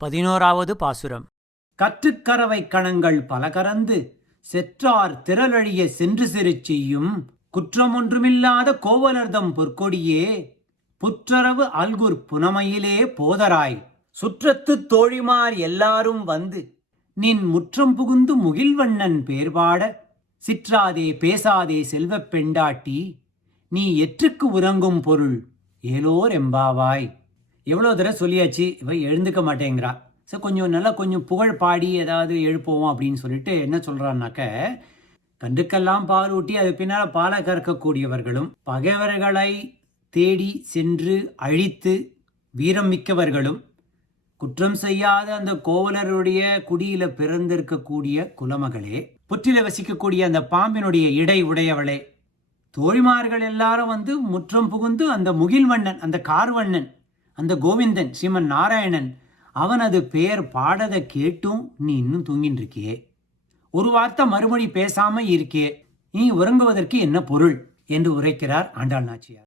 பதினோராவது பாசுரம். கற்றுக்கறவை கணங்கள் பலகரந்து செற்றார் திரளழிய சென்று சிறு செய்யும் குற்றமொன்றுமில்லாத கோவலர்தம் பொற்கொடியே புற்றரவு அல்குர் புனமையிலே போதராய். சுற்றத்து தோழிமார் எல்லாரும் வந்து நின் முற்றம் புகுந்து முகில்வண்ணன் பேர்பாட சிற்றாதே பேசாதே செல்வப் பெண்டாட்டி நீ எற்றுக்கு உறங்கும் பொருள் ஏலோர் எம்பாவாய். எவ்வளோ தடவை சொல்லியாச்சு? இவ எழுந்துக்க மாட்டேங்கிறா. ஸோ கொஞ்சம் நல்லா கொஞ்சம் புகழ் பாடி ஏதாவது எழுப்புவோம் அப்படின்னு சொல்லிட்டு என்ன சொல்கிறான்னாக்க கண்டுக்கெல்லாம் பால் ஊட்டி அது பின்னால் பாலை கறக்கக்கூடியவர்களும் பகைவர்களை தேடி சென்று அழித்து வீரம் மிக்கவர்களும் குற்றம் செய்யாத அந்த கோவலருடைய குடியில பிறந்திருக்கக்கூடிய குலமகளே புற்றில வசிக்கக்கூடிய அந்த பாம்பினுடைய இடை உடையவளே தோழிமார்கள் எல்லாரும் வந்து முற்றம் புகுந்து அந்த முகில்வண்ணன் அந்த கார்வண்ணன் அந்த கோவிந்தன் ஸ்ரீமன் நாராயணன் அவனது பெயர் பாடதை கேட்டும் நீ இன்னும் தூங்கின்னு இருக்கியே ஒரு வார்த்தை மறுபடி பேசாம இருக்கே நீ உறங்குவதற்கு என்ன பொருள்? என்று உரைக்கிறார் ஆண்டாள் நாச்சியார்.